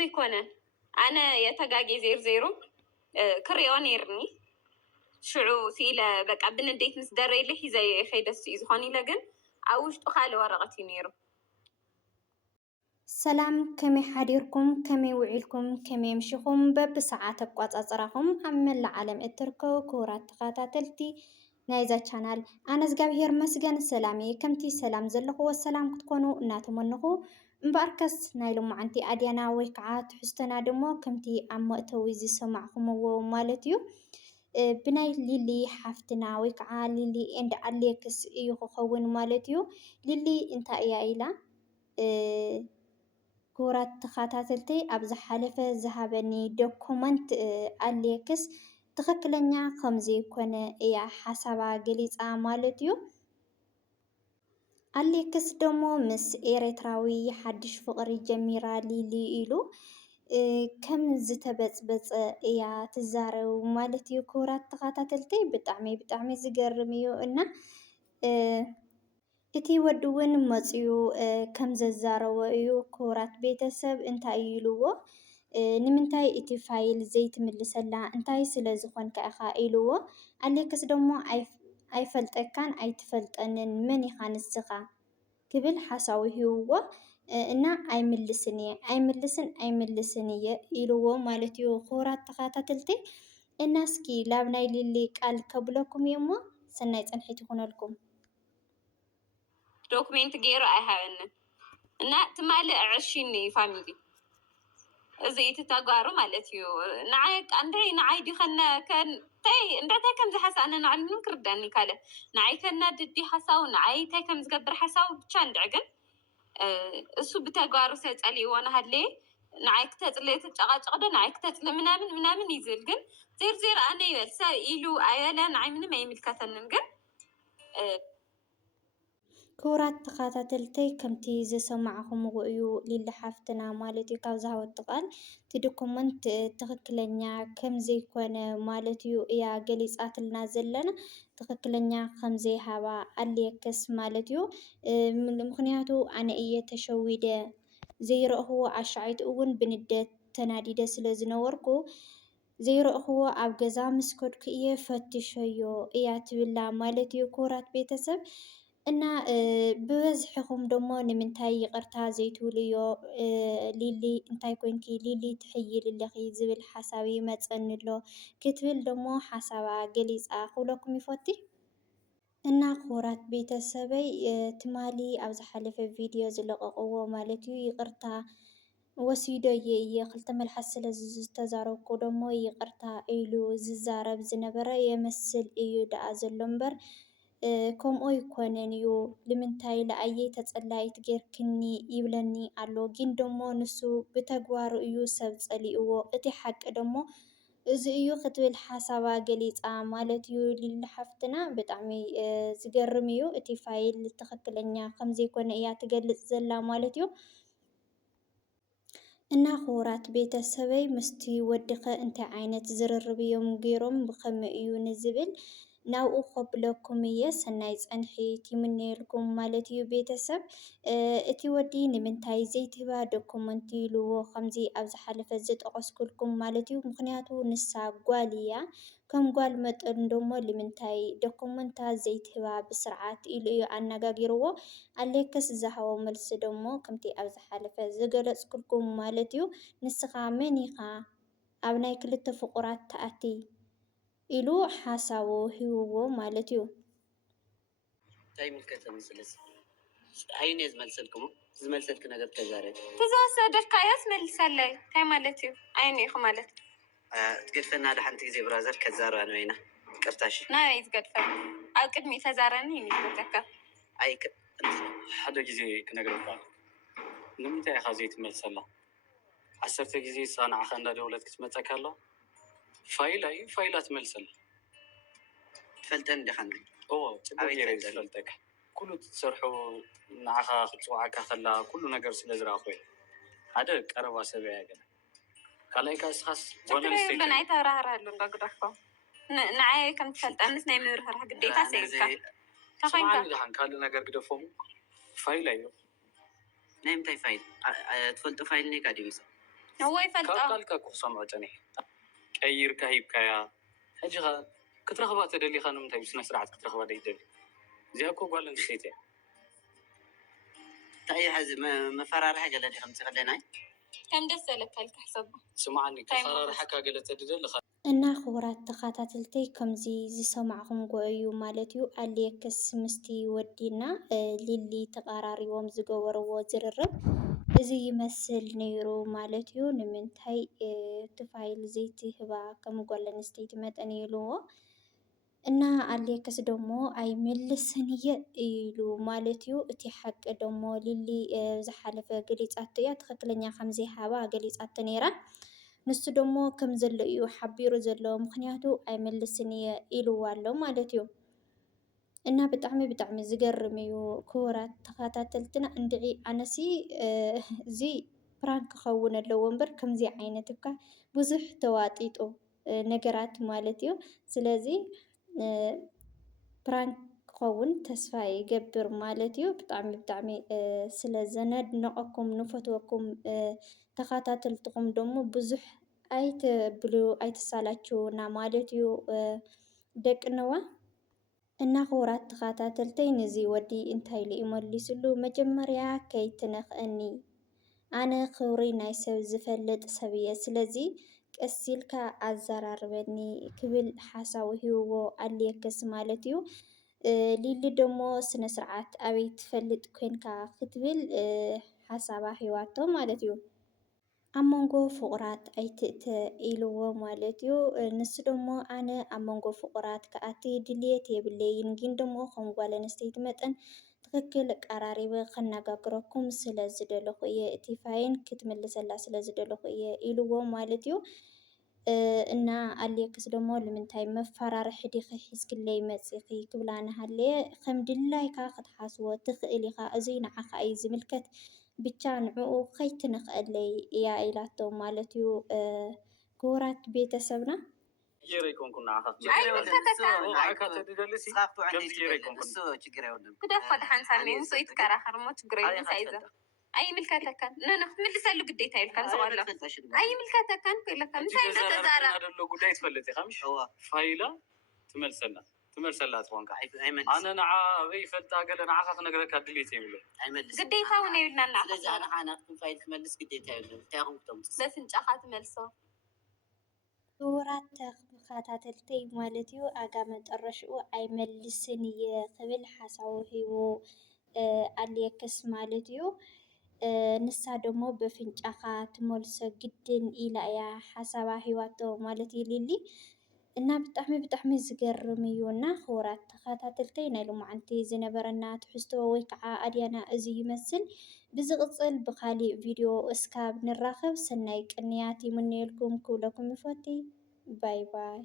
يكونن أنا يتجاجي زيرو كريون يرني شعو سيلا بقى بنديت مسدري لي زي خيدس يزخوني لجن عاوش تخالي ورقتي نيرو. سلام كمي حديركم كمي وعيلكم كمي مشيكم بساعات بقاط أزراكم عمل العالم اتركو كورات تلتي نايزا channel أنا زجابير مسجن سلامي كمتي سلام زلقو والسلام كتكونوا ناتمنقو مباركس نايلو معنتي أديانا ويكعات حستنا دمو كمتي عم تويزي سمعكم ومالتيو بناي ليلي حفتنا ويكعا ليلي اند عليكس ايو خوون مالتيو ليلي انتا ايا ايلا كورات تخاتاتلتي أبز حلفة ذهبني دوكومنت أليكس تخكلنيا خمزي كونه إيا حسابا جليس مالتيو أليكس دومو مس إيريتراوي حدش فقري جميرا ليلي إلو كم زتبጽبጽ إيا تزارو مالتيو كورات تخاتاتلتي بتعمي زقرميو إنا እቲ ወዲ እውን መፅኡ ከም ዘዛረቦ እዩ ክቡራት ቤተሰብ እንታይ ኢልዎ ንምንታይ እቲ ፋይል ዘይትምልሰላ እንታይ ስለ ዝኾንከ ኢኻ ኢልዎ ኣሌክስ ደሞ ኣይፈልጠካን ኣይትፈልጠንን መን ኢኻ ንስኻ ክብል ሓሳቡ ሂብዎ እና ኣይምልስን እየ ኢልዎ ማለት እዩ ክቡራት ተኸታተልቲ እና እስኪ ላብ ናይ ሊሊ ቃል ከብለኩም እየ እሞ ሰናይ ፀንሒት ይኹነልኩም دوكمنت غير أهان إن تمالي عشرين فاميلي زي تتجارو مالتيو نعيك عندي نعيدي خلنا كان تاي إنت تاي كم زي حسا أنا نعلم كرداني كله نعيك كنا ددي حسا ونعي تاي كم زقبر حسا وبتشان دعجن السو بتجارو سألي وأنا هدلي نعيك تطلع تتجاجر نعيك تطلع منامن يزلجن زير أنا يرسل إلو عيالا نعي من ما يمل كثنجن كورات تخاتلتي كمتي زسمعهم ويو للي حفتنا مالتي كوزها والتقال تدوكومنت تخكلنيا كم زي كون مالتيو يا جليس آتلنا زلنا تخكلنيا كم زي هوا أليكس مالتيو مخنياتو أنا إيه تشويدة زي رأهو عشعيت أون بندت تناديد سلزنوركو زي رأهو أبجزا مسكوت كيه فتشيو إيه تبلا مالتيو كورات بيتسب እና ብበዝሕኹም ደሞ ንምንታይ ይቕርታ ዘይትብልዮ ሊሊ እንታይ ኮንኪ ሊሊ ትሕይል ኣለኺ ዝብል ሓሳብ ይመፀኒ ኣሎ ክትብል ደሞ ሓሳባ ገሊፃ ክብለኩም ይፈቲ እና ክቡራት ቤተሰበይ ትማሊ ኣብ ዝሓለፈ ቪድዮ ዝለቐቕዎ ማለት እዩ ይቕርታ ወሲዶ እየ ክልተ መልሓስ ስለ ዝተዛረብኩ ደሞ ይቕርታ ኢሉ ዝዛረብ ዝነበረ የመስል እዩ ደኣ ዘሎ እምበር ከምኡ ይኮነን እዩ ንምንታይ ለኣየይ ተፀላይት ጌርክኒ ይብለኒ ኣሎ ግን ደሞ ንሱ ብተግባሩ እዩ ሰብ ፀሊእዎ እቲ ሓቂ ደሞ እዚ እዩ ክትብል ሓሳባ ገሊፃ ማለት እዩ ልልሓፍትና ብጣዕሚ ዝገርም እዩ እቲ ፋይል ትክክለኛ ከምዘይኮነ እያ ትገልፅ ዘላ ማለት እዩ እና ክቡራት ቤተሰበይ ምስቲ ወድኸ እንታይ ዓይነት ዝርርብ እዮም ገይሮም ብኸመይ እዩ ንዝብል ናብኡ ከብለኩም እየ ሰናይ ፀንሒት ይምነየልኩም ማለት እዩ ቤተሰብ እቲ ወዲ ንምንታይ ዘይትህባ ዶኩመንት ኢልዎ ከምዚ ኣብ ዝሓለፈ ዝጠቐስኩልኩም ማለት እዩ ምክንያቱ ንሳ ጓል እያ ከም ጓል መጠን ደሞ ንምንታይ ዶኩመንታ ዘይትህባ ብስርዓት ኢሉ እዩ ኣነጋጊርዎ ኣሌክስ ዝሃቦ መልሲ ደሞ ከምቲ ኣብ ዝሓለፈ ዝገለፅኩልኩም ማለት እዩ ንስኻ መን ኢኻ ኣብ ናይ ክልተ ፍቁራት ተኣቲ ኢሉ ሓሳቡ ሂብዎ ማለት እዩ ታይ ምልከተ መስለስ አይኔ ዝመልሰልኩም ዝመልሰልክ ነገር ተዛረብ ተዛሰደካያስ መልሰለይ ታይ ማለት እዩ አይኔ ኢኹ ማለት ትገድፈና ለሓንቲ ግዜ ብራዘር ከዛረባ ነይና ቅርታሽ ናይ ዝገድፈና ኣብ ቅድሚ ተዛረኒ ይምልከካ ኣይክ ሓደ ግዜ ክነግረካ ንምንታይ ኢኻ ዘይትመልሰላ 10 ግዜ ሳንዓኸ እንዳደወለት ክትመፀካ ኣሎ ፋይላት መልሰል تفلتن دخان أبي تفلتك كله تسرحو نعخا خطوعك خلا كله نجر سلزرا خوي هذا قربا سبيا جنا كلاي كاس خاص ولا مستيك بناي ترهره لو بقدركم نعي كم تفلت امس ناي مرهره قديتا سيكا تخينك دحان كل نجر قدفهم فايل ايو نايم تاي فايل تفلت فايل ني قديمس هو يفلت قالك كو سمعتني قير كهيبكايا حجها كترخبا تدلي خانم تاي بسنا سرعه كترخبا ديدل زيكو قال نسيتي تاي حز مفرار حاجه لدي خمسه خليناي كم دسلك هلك حسب سمعني كفرار حكا قالت تدل እና ክቡራት ተኸታተልተይ ከምዚ ዝሰማዕኹም ጎዩ ማለት እዩ ኣልየክስ ምስቲ ወዲና ሊሊ ተቀራሪቦም ዝገበርዎ ዝርርብ እዚ ይመስል ነይሩ ማለት እዩ። ንምንታይ እቲ ፋይል ዘይቲ ህባ ከም ጓል ኣንስተይቲ መጠን ኢልዎ እና ኣልየክስ ደሞ ኣይምልስን እየ ኢሉ ማለት እዩ። እቲ ሓቂ ደሞ ሊሊ ዝሓለፈ ገሊፃቶ እያ ትክክለኛ ከምዘይሃባ ገሊፃቶ ነይራ። ንሱ ደሞ ከም ዘሎ እዩ ሓቢሩ ዘሎ ምክንያቱ ኣይመልስን እየ ኢልዋ ኣሎ ማለት እዩ። እና ብጣዕሚ ዝገርም እዩ ክቡራት ተኸታተልትና እንድዒ ኣነሲ እዚ ፕራንክ ክኸውን ኣለዎ እምበር ከምዚ ዓይነት እኳ ብዙሕ ተዋጢጡ ነገራት ማለት እዩ። ስለዚ ፕራንክ ክኸውን ተስፋ ይገብር ማለት እዩ። ብጣዕሚ ስለዘነድነቐኩም ንፈትወኩም ተኸታተልትኩም ደሞ ብዙሕ ኣይትብሉ ኣይትሳላችሁና ማለት እዩ ደቅነዋ። እና ክቡራት ተኸታተልተይ ነዚ ወዲ እንታይ ኢሉ ይመሊስሉ መጀመርያ ከይትነኽአኒ ኣነ ክብሪ ናይ ሰብ ዝፈልጥ ሰብ እየ ስለዚ ቀስ ኢልካ ኣዘራርበኒ ክብል ሓሳቡ ሂብዎ ኣልየክስ ማለት እዩ። ሊሊ ደሞ ስነ ስርዓት ኣበይ ትፈልጥ ኮንካ ክትብል ሓሳባ ሂባቶ ማለት እዩ። ኣብ መንጎ ፍቁራት ኣይትእተ ኢልዎ ማለት እዩ። ንሱ ደሞ ኣነ ኣብ መንጎ ፍቁራት ከኣቲ ድልየት የብለይን ግን ደሞ ከም ጓል ኣንስተይቲ መጠን ትክክል ቀራሪበ ከነጋግረኩም ስለ ዝደለኹ እየ እቲ ፋይን ክትምልሰላ ስለ ዝደለኹ እየ ኢልዎ ማለት እዩ። እና ኣልየክስ ደሞ ንምንታይ መፈራርሒ ዲኺ ሒዝክለይ መፂኺ ክብላ ንሃለየ ከም ድላይካ ክትሓስቦ ትኽእል ኢኻ እዚ ንዓኻ እዩ ዝምልከት ብቻ ንዕኡ ከይትንኽአለይ እያ ኢላቶ ማለት እዩ። ክቡራት ቤተሰብና ኣይምልከተካን ነነኽ ምልሰሉ ግዴታ ይልካ ንስቆሎ ኣይምልከተካን ክለካ እንታይ ተዛራ ጉዳይ ትፈልጥ ኢኻ ምሽ ፋይላ ትመልሰላ ትኾንካ ኣነ ንዓ ኣበይ ፈልጣ ገለ ንዓኻ ክነግረካ ድሌት የብሉ ግዴታ እውን የብልና ስለዚ ኣነ ከዓ ናትኩም ፋይል ክመልስ ግዴታ የብሉ እንታይ ኹም ክተምፅስ በፍንጫኻ ትመልሶ። ክቡራት ተኸታተልተይ ማለት እዩ ኣጋ መጨረሽኡ ኣይመልስን እየ ክብል ሓሳቡ ሂቡ ኣልየክስ ማለት እዩ። ንሳ ደሞ በፍንጫኻ ትመልሶ ግድን ኢላ እያ ሓሳባ ሂባቶ ማለት እዩ ሊሊ። እና ብጣዕሚ ዝገርም እዩ። እና ክቡራት ተኸታተልተይ ናይ ሎማዓንቲ ዝነበረና ትሕዝቶ ወይ ከዓ ኣድያና እዚ ይመስል። ብዝቕፅል ብካሊእ ቪድዮ እስካብ ንራኸብ ሰናይ ቅንያት ይምነየልኩም ክብለኩም ይፈቲ። ባይ ባይ